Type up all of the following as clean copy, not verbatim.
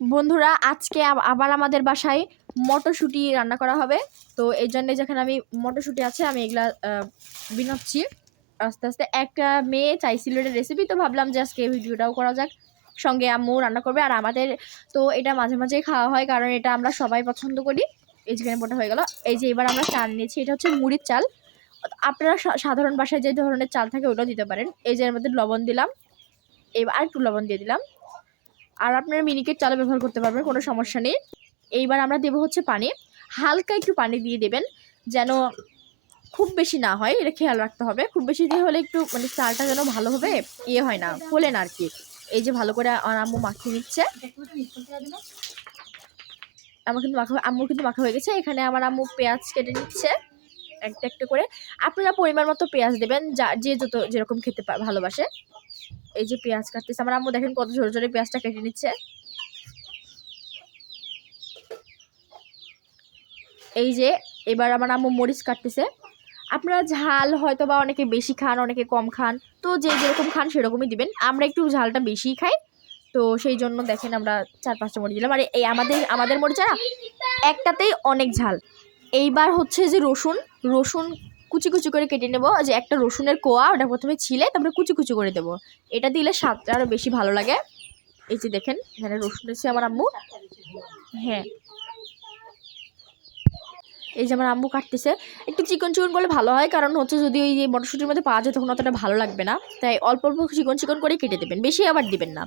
বন্ধুরা, আজকে আবার আমাদের বাসায় মটরশুঁটি রান্না করা হবে। তো এই জন্য যেখানে আমি মটরশুঁটি আছে আমি এগুলা বিনাচ্ছি আস্তে আস্তে। একটা মেয়ে চাইছিল এটা রেসিপি, তো ভাবলাম যে আজকে ভিডিওটাও করা যাক। সঙ্গে আম্মু রান্না করবে, আর আমাদের তো এটা মাঝে মাঝেই খাওয়া হয়, কারণ এটা আমরা সবাই পছন্দ করি। এই যেখানে মোটা হয়ে গেল। এই যে এবার আমরা চাল নিয়েছি, এটা হচ্ছে মুড়ির চাল। আপনারা সাধারণ বাসায় যে ধরনের চাল থাকে ওটাও দিতে পারেন। এই যে এর মধ্যে লবণ দিলাম, এবার আর একটু লবণ দিয়ে দিলাম। আর আপনারা মিনিকেট চালও ব্যবহার করতে পারবেন, কোনো সমস্যা নেই। এইবার আমরা দেবো হচ্ছে পানি। হালকা একটু পানি দিয়ে দেবেন, যেন খুব বেশি না হয়, এটা খেয়াল রাখতে হবে। খুব বেশি দিয়ে হলে একটু মানে চালটা যেন ভালোভাবে হয় না, ফোলে না আর কি। এই যে ভালো করে আম্মু মাখিয়ে নিচ্ছে। আম্মুর কিন্তু মাখা হয়ে গেছে। এখানে আমার আম্মু পেঁয়াজ কেটে নিচ্ছে একটা একটা করে। আপনারা পরিমাণ মতো পেঁয়াজ দেবেন, যে যত যেরকম খেতে ভালোবাসে। এই যে পেঁয়াজ কাটতেছে আমার আম্মু, দেখেন কত ঝোরে ঝোরে পেঁয়াজটা কেটে নিচ্ছে। এই যে এবার আমার আম্মু মরিচ কাটতেছে। আপনারা ঝাল হয়তো বা অনেকে বেশি খান, অনেকে কম খান, তো যে যেরকম খান সেরকমই দিবেন। আমরা একটু ঝালটা বেশিই খাই, তো সেই জন্য দেখেন আমরা 4-5টা মরিচ দিলাম। আর এই আমাদের মরিচা না একটাতেই অনেক ঝাল। এইবার হচ্ছে যে রসুন রসুন কুচি কুচি করে কেটে নেবো। যে একটা রসুনের কোয়া, ওটা প্রথমে ছিলে তারপরে কুচি কুচি করে দেবো। এটা দিলে স্বাদটা আরও বেশি ভালো লাগে। এই যে দেখেন এখানে রসুন দিচ্ছে আমার আম্মু। হ্যাঁ, এই যে আমার আম্মু কাটতেছে। একটু চিকন চিকন করলে ভালো হয়, কারণ হচ্ছে যদি ওই যে মটরশুঁটির মধ্যে পাওয়া যায় তখন অতটা ভালো লাগবে না। তাই অল্প অল্প চিকন চিকন করে কেটে দেবেন, বেশি আবার দিবেন না।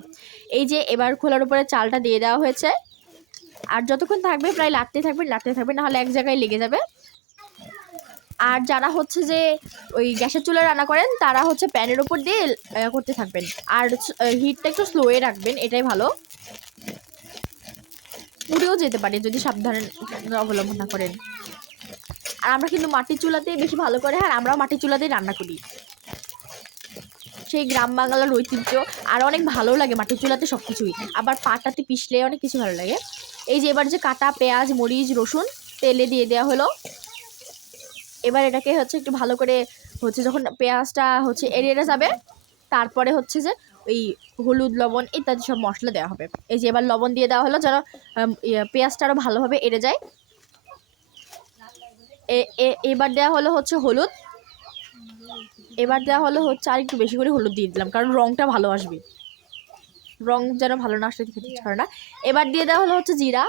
এই যে এবার খোলার উপরে চালটা দিয়ে দেওয়া হয়েছে। আর যতক্ষণ থাকবে প্রায় লাগতে থাকবে, নাহলে এক জায়গায় লেগে যাবে। আর যারা হচ্ছে যে ওই গ্যাসের চুলায় রান্না করেন তারা হচ্ছে প্যানের উপর দিয়ে করতে থাকবেন, আর হিটটা একটু স্লোয়ে রাখবেন, এটাই ভালো। পুড়েও যেতে পারে যদি সাবধানে অবলম্বন না করেন। আর আমরা কিন্তু মাটির চুলাতেই বেশি ভালো করে, আর আমরাও মাটির চুলাতেই রান্না করি। সেই গ্রাম বাংলার ঐতিহ্য, আর অনেক ভালো লাগে মাটির চুলাতে সব কিছুই। আবার পাটাতে পিষলে অনেক কিছু ভালো লাগে। এই যে এবার যে কাটা পেঁয়াজ মরিচ রসুন তেলে দিয়ে দেওয়া হলো। এবার এটাকে হচ্ছে একটু ভালো করে হচ্ছে যখন পেঁয়াজটা হচ্ছে এড়িয়ে যাবে, তারপরে হচ্ছে যে ওই হলুদ লবণ ইত্যাদি সব মশলা দেওয়া হবে। এই যে এবার লবণ দিয়ে দেওয়া হলো যেন পেঁয়াজটা আরও ভালোভাবে এড়ে যায়। এবার দেওয়া হলো হচ্ছে হলুদ। এবার দেওয়া হলো হচ্ছে আর একটু বেশি করে হলুদ দিয়ে দিলাম, কারণ রঙটা ভালো আসবে। রং যেন ভালো না আসলে খেতে ইচ্ছা করে না। এবার দিয়ে দেওয়া হলো হচ্ছে জিরা।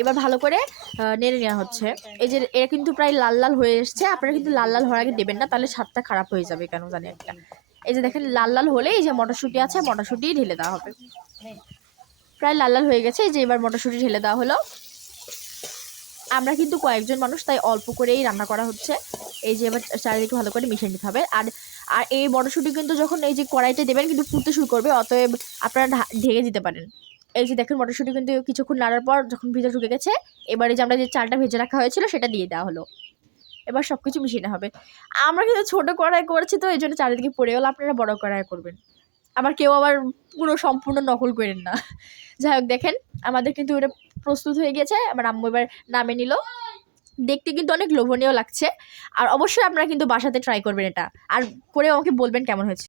এবার ভালো করে নেড়ে নেওয়া হচ্ছে। এই যে এটা কিন্তু প্রায় লাল লাল হয়ে এসছে। আপনারা কিন্তু লাল লাল হওয়ার আগে দেবেন না, তাহলে স্বাদটা খারাপ হয়ে যাবে কেন জানি একটা। এই যে দেখেন লাল লাল হলে এই যে মটরশুঁটি আছে মটরশুঁটি ঢেলে দেওয়া হবে। প্রায় লাল লাল হয়ে গেছে। এই যে এবার মটরশুঁটি ঢেলে দেওয়া হলো। আমরা কিন্তু কয়েকজন মানুষ, তাই অল্প করেই রান্না করা হচ্ছে। এই যে এবার চারিদিকে ভালো করে মিশিয়ে নিতে হবে। আর আর এই মটরশুঁটি কিন্তু যখন এই যে কড়াইতে দেবেন কিন্তু ফুটতে শুরু করবে, অতএব আপনারা ঢেকে দিতে পারেন। এই যে দেখেন মটরশুঁটি কিন্তু কিছুক্ষণ নাড়ার পর যখন ভিতরে ঢুকে গেছে, এবারে যে আমরা যে চালটা ভেজে রাখা হয়েছিল সেটা দিয়ে দেওয়া হলো। এবার সব কিছু মিশিয়ে নেওয়া হবে। আমরা কিন্তু ছোটো কড়াই করেছি, তো এই জন্য চারিদিকে পড়ে গেল। আপনারা বড় কড়াই করবেন। আবার কেউ আবার পুরো সম্পূর্ণ নকল করেন না। যাই হোক, দেখেন আমাদের কিন্তু এটা প্রস্তুত হয়ে গেছে। আমার আম্মু এবার নামে নিল। দেখতে কিন্তু অনেক লোভনীয় লাগছে। আর অবশ্যই আপনারা কিন্তু বাসাতে ট্রাই করবেন এটা, আর করে আমাকে বলবেন কেমন হয়েছে।